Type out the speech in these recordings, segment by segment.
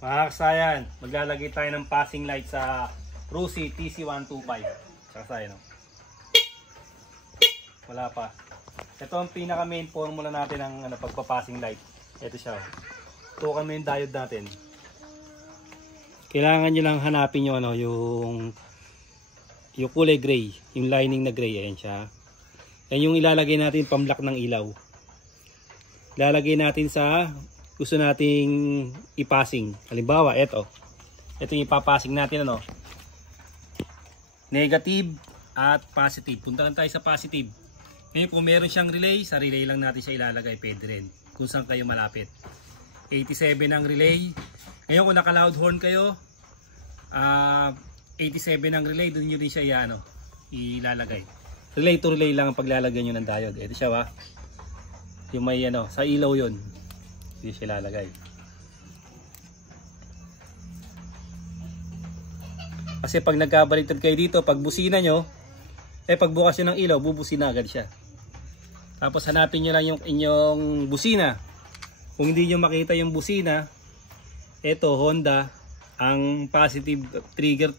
Mga kasayan, maglalagay tayo ng passing light sa Rusi TC125. Kasayan, no? Wala pa. Ito ang pinaka main formula natin ng pagpa-passing light. Ito siya. Tukan mo yung diode natin. Kailangan nyo lang hanapin yung yung kulay gray, yung lining na gray. Ayan siya. Yan yung ilalagay natin pamblock ng ilaw. Ilalagay natin sa gusto nating ipassing. Halimbawa, ito yung ipapassing natin, negative at positive. Punta tayo sa positive. Ngayon kung meron siyang relay, sa relay lang natin siya ilalagay. Pwede rin kung saan kayo malapit. 87 ang relay. Ngayon kung naka loud horn kayo, 87 ang relay, doon nyo rin siya ilalagay. Relay to relay lang ang paglalagay nyo ng diode. Ito siya, yung may sa ilaw yon. Hindi siya ilalagay. Kasi pag nagkabaliktad kayo dito, pag busina nyo, pag bukas nyo ng ilaw, bubusina agad siya. Tapos hanapin nyo lang yung inyong busina. Kung hindi nyo makita yung busina, ito Honda, ang positive trigger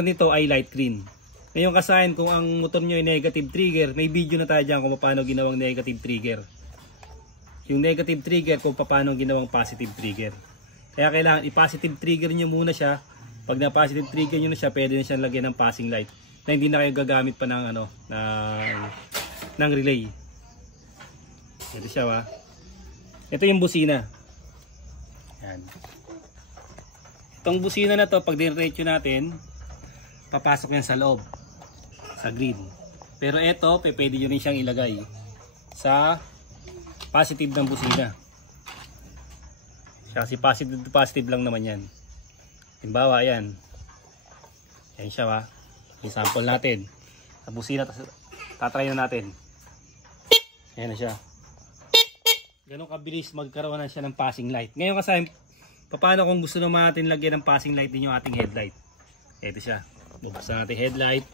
nito ay light green. Ngayon kasayan, kung ang motor nyo ay negative trigger, may video na tayo dyan kung paano ginawang negative trigger. Yung negative trigger kung paano ginawang positive trigger. Kaya kailangan i-positive trigger nyo muna siya. Pag na-positive trigger nyo na siya, pwede na siyang lagyan ng passing light. Na hindi na kayo gagamit pa ng ng relay. Ito siya, Ito yung busina. Yan. Itong busina na to, pag diretso natin, papasok yan sa loob. Sa grid. Pero ito, pwede nyo rin siyang ilagay sa positive ng busina. Kasi positive to positive lang naman yan. Halimbawa, yan. Yan siya, i-sample natin. Sa busina, tatry na natin. Ayan na siya. Ganun kabilis magkaroon na siya ng passing light. Ngayon kasi, paano kung gusto naman natin lagyan ng passing light din yung ating headlight? Ito siya. Bubuksan natin headlight.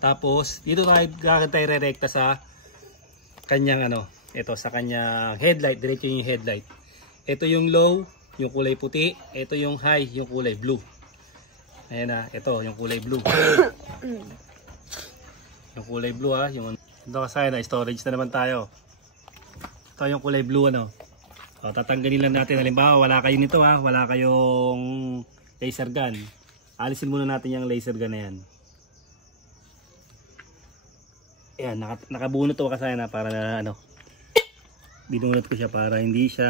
Tapos, dito tayo re-recta sa kanyang ito sa kanyang headlight, diretso yung headlight. Ito yung low, yung kulay puti. Ito yung high, yung kulay blue. Ayan na, ito yung kulay blue. Yung kulay blue yung ito kasi storage na naman tayo. Ito yung kulay blue So, tatanggalin lang natin. Halimbawa, wala kayo nito wala kayong laser gun. Alisin muna natin yung laser gun na yan. Ayan, nakabunot to kasi para na binunot ko siya para hindi siya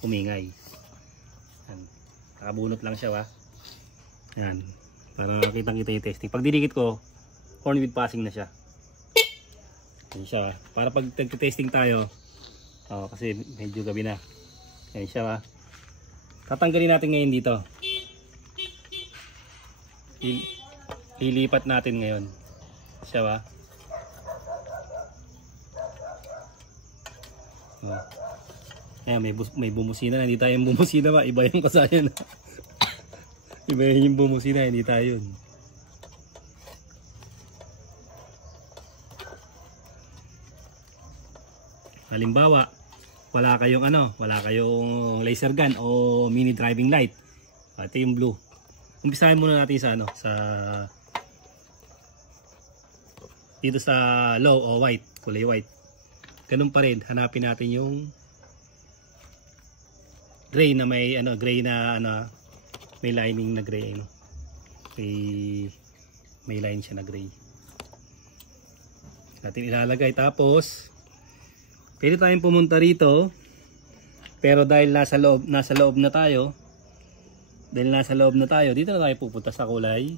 umingay. Yan. Nakabunot lang siya Yan. Para kitang-kita yung testing. Pag dinikit ko, horn with passing na siya. Yan siya. Para pag nag-testing tayo, kasi medyo gabi na. Yan siya tatanggalin natin ngayon dito. Ilipat natin ngayon. Siya Ayan, may bumusina. Hindi tayo yung bumusina iba yung kasayan. Iba yung bumusina, hindi tayo yun. Halimbawa, wala kayong laser gun o mini driving light. Ito yung blue. Umpisahin muna natin sa dito sa low o white, kulay white. Ganun pa rin, hanapin natin yung gray na may may lining na gray may line siya na gray. Natin ilalagay, tapos pwede tayong pumunta rito, pero dahil nasa loob na tayo, dito na tayo pupunta sa kulay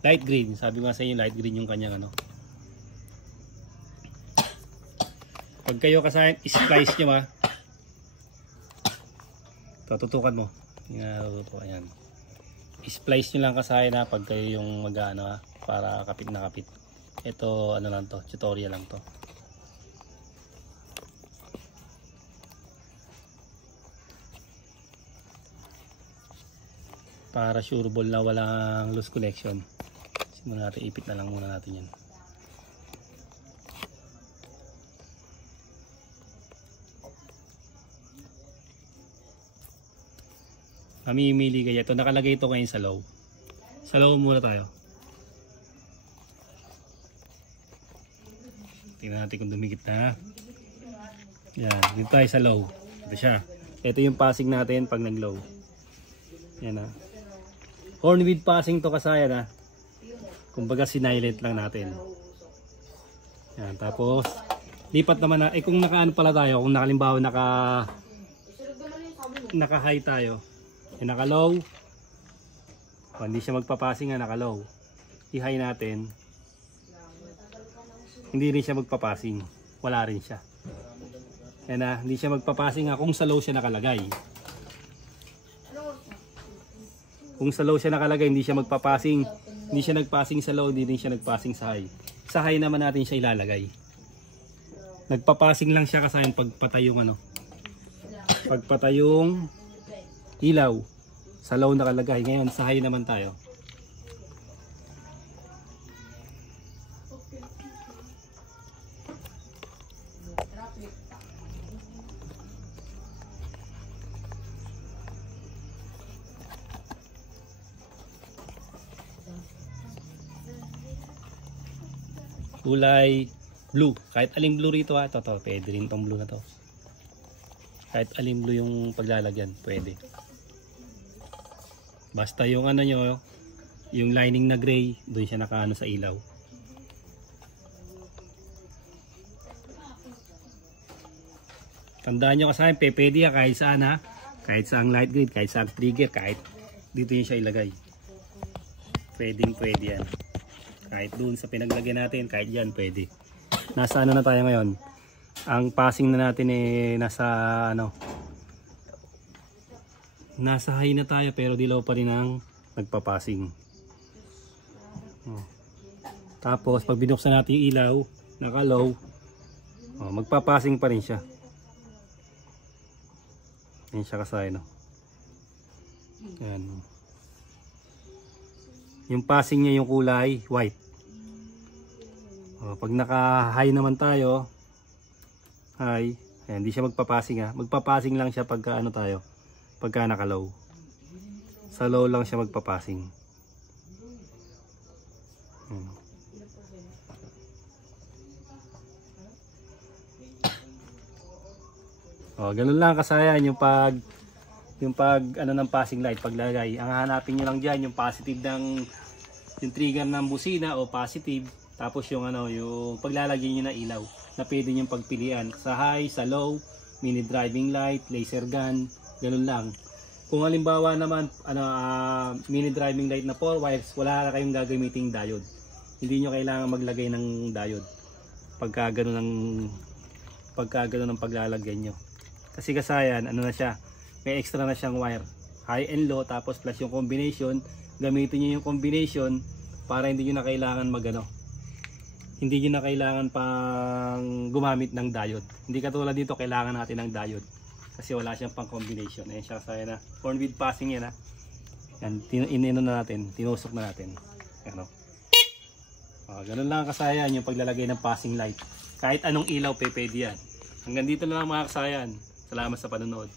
light green. Sabi ko nga sa inyo, light green yung kanyang Pag kayo kasayan, splice nyo tutukan mo. Ayan. Splice nyo lang kasayan pag kayo yung para kapit na kapit. Ito lang to, tutorial lang to. Para sureball na walang loose connection. Muna natin, ipit na lang muna natin yan. Mamimili kayo. Ito nakalagay ito ngayon sa low. Sa low muna tayo. Tingnan natin kung dumikit na. Yan, dito tayo sa low. Ito siya. Ito yung passing natin pag nag-low. Yan ha. Horn with passing to kasayan ha. Kumbaga sinilent lang natin. Yan, tapos lipat naman na, kung naka-ano pala tayo, kung nakalimbawa naka-high tayo. Naka-low. O, hindi siya magpapassing nga, naka-low. I-high natin. Hindi rin siya magpapassing. Wala rin siya. Yan na, hindi siya magpapassing nga kung sa low siya nakalagay. Kung sa low siya nakalagay, hindi siya magpapassing. Hindi siya nagpassing sa low, hindi rin siya nagpassing sa high. Sa high naman natin siya ilalagay. Nagpapassing lang siya kasi pagpatay yung ano. Pagpatay yung ilaw. Sa low nakalagay. Ngayon sa high naman tayo. Kulay blue. Kahit aling blue rito ha. Ito, pwede rin tong blue na to. Kahit aling blue yung paglalagyan, pwede. Basta yung ano nyo, yung lining na gray, doon siya nakaano sa ilaw. Tandaan nyo kasi pwede yan kahit saan ha. Kahit saan light green, kahit saan trigger, kahit dito yun siya ilagay. Pwede yan. Kahit doon sa pinaglagyan natin, kahit dyan pwede. Nasa ano na tayo ngayon? Ang passing na natin nasa ano, nasa high na tayo pero dilaw pa rin ang nagpapassing. Tapos pag binuksan natin yung ilaw, naka low, magpapassing pa rin siya. Yan siya kasay no. Yan. Yung passing niya yung kulay white. Pag naka high naman tayo, high, ayan, hindi siya magpapassing ha. Magpapassing lang siya pagka ano tayo, pagka naka low. Sa low lang siya magpapassing. Ganun lang kasayan yung pag ano ng passing light paglagay. Ang hanapin niyo lang diyan yung positive ng yung trigger ng busina o positive, tapos yung ano yung paglalagay niyo na ilaw na pwede niyo pagpilian sa high, sa low, mini driving light, laser gun, ganun lang. Kung halimbawa naman mini driving light na 4 wires, wala na kayong gagamiting diode. Hindi niyo kailangan maglagay ng diode pagka ganun ang paglalagay niyo. Kasi kasayan, ano na siya, may extra na siyang wire, high and low, tapos plus yung combination. Gamitin niyo yung combination para hindi niyo na kailangan hindi niyo na kailangan pang gumamit ng diode. Hindi katulad dito, kailangan natin ng diode kasi wala siyang pang combination. Ayan siya kasaya na horn with passing yan ha. Yan, inino na natin, tinusok na natin. Ano? Ganun lang kasayan yung paglalagay ng passing light. Kahit anong ilaw pwede yan. Hanggang dito na lang mga kasayan. Salamat sa panonood.